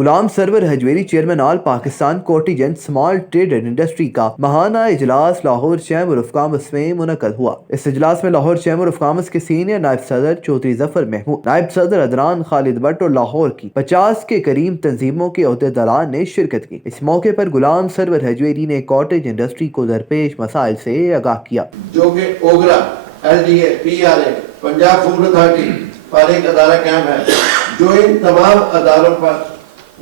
Ghulam Sarwar Hajveri chairman all Pakistan cottage and small trade and industry کا ماہانہ اجلاس لاہور چیمبر آف کامرس میں منعقد ہوا۔ اس اجلاس میں لاہور چیمبر آف کامرس کے سینئر نائب صدر چودھری ظفر محمود، نائب صدر ادنان خالد بٹ اور لاہور کی 50 کے قریب تنظیموں کے عہدیداران نے شرکت کی۔ اس موقع پر غلام سرور حجویری نے کاٹیج انڈسٹری کو درپیش مسائل سے آگاہ کیا، جو کہ OGRA, L D A, P R A, Punjab food authority پر ایک ادارہ قائم ہے جو ان تمام اداروں پر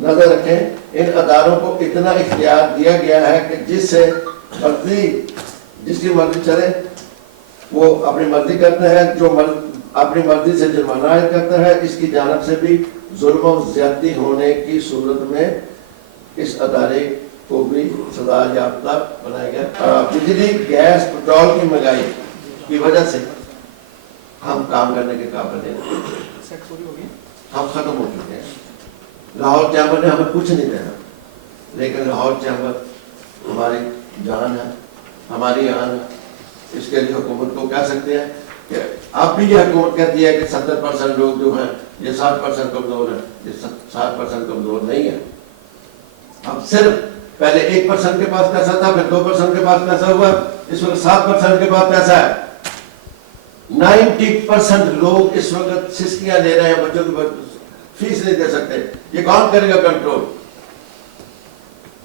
نظر رکھیں۔ ان اداروں کو اتنا اختیار دیا گیا ہے کہ جس سے مرضی، جس کی مرضی چلے وہ اپنی مرضی کرتا ہے، جو اپنی مرضی سے جرمانہ عائد کرتا ہے۔ اس کی جانب سے بھی ظلم و زیادتی ہونے کی صورت میں اس ادارے کو بھی سزا یافتہ بنایا گیا۔ بجلی، گیس، پیٹرول کی مہنگائی کی وجہ سے ہم کام کرنے کے قابل نہیں، ہم ختم ہو چکے ہیں۔ لاہور چیمبر نے ہمیں کچھ نہیں دینا، لیکن لاہور چیمبر ہماری جان ہے، ہماری آن ہے۔ اس کے لیے حکومت کو کہہ سکتے ہیں کہ اب بھی یہ حکومت کہتی ہے کہ 70% لوگ جو ہیں یہ 60% کمزور ہیں، یہ 60% کمزور نہیں ہے۔ اب صرف پہلے 1% کے پاس پیسہ تھا، پھر 2% کے پاس پیسہ ہوا، اس وقت 7% کے پاس پیسہ ہے۔ 90% لوگ اس وقت سسکیاں لے رہے ہیں، بچوں کی فیس نہیں دے سکتے۔ یہ کون کرے گا کنٹرول؟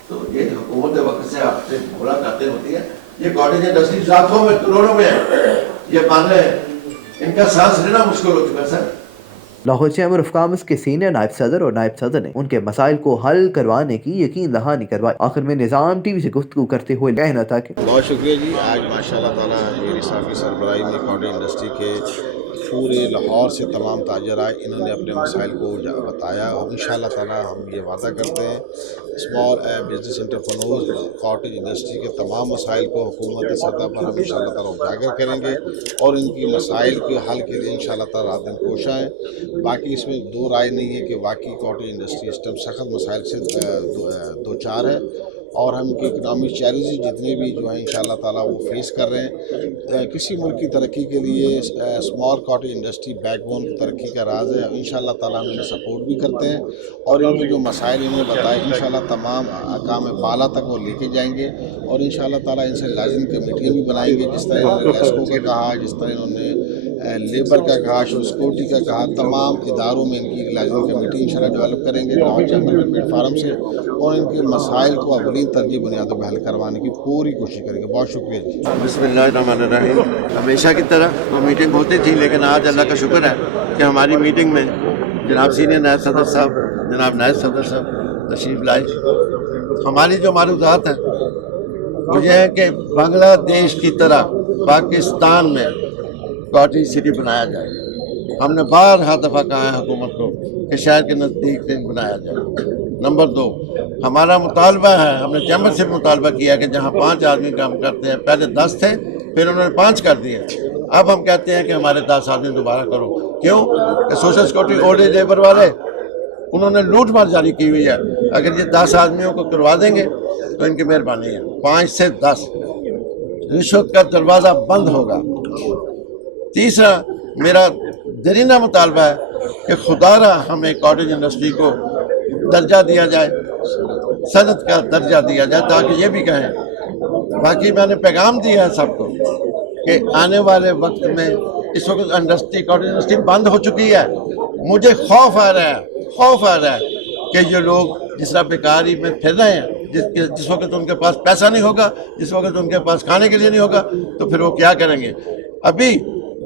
تو یہ حکومت وقت سے آپ سے ملاقاتیں ہوتی ہیں، یہ کاٹیج انڈسٹری لاکھوں میں کروڑوں میں ہے، یہ مان رہے ہیں، ان کا سانس لینا مشکل ہو چکا ہے سر۔ لاہور چیمبر آف کامرس کے سینئر نائب صدر اور نائب صدر نے ان کے مسائل کو حل کروانے کی یقین دہانی کروائی۔ آخر میں نظام ٹی وی سے گفتگو کرتے ہوئے کہنا تھا کہ بہت شکریہ جی، آج ماشاء اللہ تعالیٰ میری صاحب کی سربراہی میں کاٹیج انڈسٹری کے پورے لاہور سے تمام تاجر آئے، انہوں نے اپنے مسائل کو بتایا، اور انشاءاللہ تعالیٰ ہم یہ وعدہ کرتے ہیں small business entrepreneurs cottage industry کے تمام مسائل کو حکومتی سطح پر ہم انشاءاللہ تعالیٰ اجاگر کریں گے، اور ان کی مسائل کے حل کے لیے انشاءاللہ تعالیٰ رات دن کوشاں ہیں۔ باقی اس میں دو رائے نہیں ہے کہ واقعی کاٹیج انڈسٹری اس ٹائم سخت مسائل سے دو چار ہے، اور ہم کی اکنامک چیلنجز جتنے بھی جو ہیں انشاءاللہ تعالیٰ وہ فیس کر رہے ہیں۔ کسی ملک کی ترقی کے لیے small cottage industry back bone کی ترقی کا راز ہے، انشاءاللہ تعالیٰ ہم انہیں سپورٹ بھی کرتے ہیں، اور ان کے جو مسائل انہوں نے بتائے انشاءاللہ تمام اقام بالا تک وہ لے کے جائیں گے، اور انشاءاللہ تعالیٰ ان سے لازم کمیٹیاں بھی بنائیں گے، جس طرح انہوں نے لیسکو کا کہا، جس طرح انہوں نے لیبر کا کہا، سیکورٹی کا کہا، تمام اداروں میں ان کی لازمی کمیٹی انشاءاللہ ڈیولپ کریں گے لاہور چیمبر کے پلیٹ فارم سے، اور ان کے مسائل کو اولین ترجیح بنیادوں پہ حل کروانے کی پوری کوشش کریں گے۔ بہت شکریہ جی۔ بسم اللہ الرحمن الرحیم۔ ہمیشہ کی طرح وہ میٹنگ ہوتی تھی، لیکن آج اللہ کا شکر ہے کہ ہماری میٹنگ میں جناب سینئر نائب صدر صاحب، جناب نائب صدر صاحب تشریف لائے۔ ہماری جو معروضات ہیں وہ یہ ہے کہ بنگلہ دیش کی طرح پاکستان میں کاٹیج سٹی بنایا جائے۔ ہم نے بارہا دفعہ کہا ہے حکومت کو کہ شہر کے نزدیک بنایا جائے۔ نمبر 2، ہمارا مطالبہ ہے، ہم نے چیمبر سے مطالبہ کیا کہ جہاں 5 آدمی کام کرتے ہیں، پہلے 10 تھے، پھر انہوں نے 5 کر دیے، اب ہم کہتے ہیں کہ ہمارے 10 آدمی دوبارہ کرو۔ کیوں کہ social security old age labour والے انہوں نے لوٹ مار جاری کی ہوئی ہے، اگر یہ 10 آدمیوں کو کروا دیں گے تو ان کی مہربانی ہے۔ 5 سے 10 رشوت کا دروازہ بند ہوگا۔ تیسرا میرا دیرینہ مطالبہ ہے کہ خدا را ہمیں کاٹیج انڈسٹری کو درجہ دیا جائے، صنعت کا درجہ دیا جائے، تاکہ یہ بھی کہیں۔ باقی میں نے پیغام دیا ہے سب کو کہ آنے والے وقت میں اس وقت کاٹیج انڈسٹری بند ہو چکی ہے، مجھے خوف آ رہا ہے کہ یہ لوگ جس طرح بیکاری میں پھر رہے ہیں، جس وقت ان کے پاس پیسہ نہیں ہوگا، جس وقت ان کے پاس کھانے کے لیے نہیں ہوگا، تو پھر وہ کیا کریں گے۔ ابھی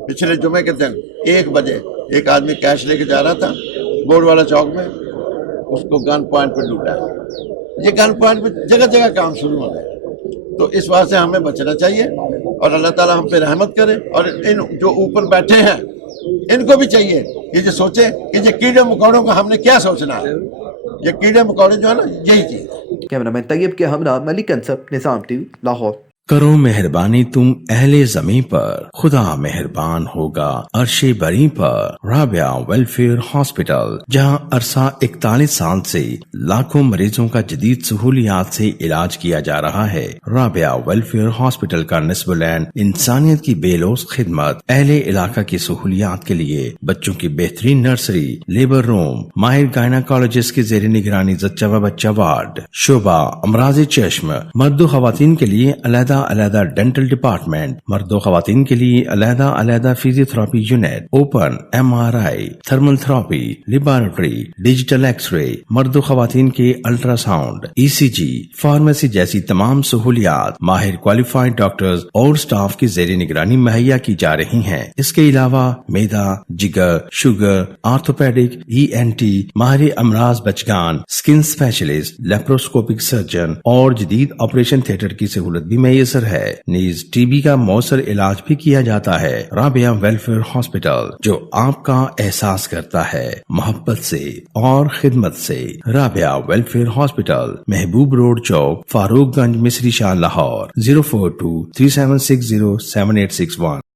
پچھلے جمعے کے دن 1 بجے ایک آدمی کیش لے کے جا رہا تھا بورڈ والا چوک میں، اس کو گن پوائنٹ پہ لوٹا ہے۔ یہ گن پوائنٹ پہ جگہ جگہ کام شروع ہو گئے، تو اس واسطے ہمیں بچنا چاہیے، اور اللہ تعالیٰ ہم پہ رحمت کرے، اور ان جو اوپر بیٹھے ہیں ان کو بھی چاہیے کہ یہ سوچیں کہ یہ کیڑے مکوڑوں کا ہم نے کیا سوچنا ہے، یہ کیڑے مکوڑے جو ہے نا، یہی چیز۔ کیمرہ مین طیب کے ہمراہ ملک انصب، نظام ٹی وی، لاہور۔ کرو مہربانی تم اہل زمیں پر، خدا مہربان ہوگا عرش بری پر۔ رابعہ ویلفیئر ہاسپٹل، جہاں عرصہ 41 سال سے لاکھوں مریضوں کا جدید سہولیات سے علاج کیا جا رہا ہے۔ رابعہ ویلفیئر ہاسپٹل کا نصب العین انسانیت کی بے لوث خدمت، اہل علاقہ کی سہولیات کے لیے بچوں کی بہترین نرسری، لیبر روم، ماہر گائناکالوجسٹ کی زیر نگرانی زچہ و بچہ وارڈ، شعبہ امراض چشم، مرد و خواتین کے لیے علیحدہ ڈینٹل ڈپارٹمنٹ، مرد و خواتین کے لیے علیحدہ physio therapy unit, open MRI، thermal therapy, laboratory, digital X ray, مرد و خواتین کے الٹرا ساؤنڈ، ECG، فارمیسی جیسی تمام سہولیات ماہر کوالیفائڈ ڈاکٹرز اور سٹاف کی زیر نگرانی مہیا کی جا رہی ہیں۔ اس کے علاوہ میدا، جگر، شوگر، آرتھوپیڈک، ENT، ماہر امراض بچگان، سکن اسپیشلسٹ، لیپروسکوپک سرجن اور جدید آپریشن تھیٹر کی سہولت بھی میسر ہے۔ نیز TB کا مؤثر علاج بھی کیا جاتا ہے۔ رابعہ ویلفیئر ہاسپٹل، جو آپ کا احساس کرتا ہے محبت سے اور خدمت سے۔ رابعہ ویلفیئر ہاسپٹل، محبوب روڈ چوک، فاروق گنج، مصری شاہ، لاہور، 04237607861۔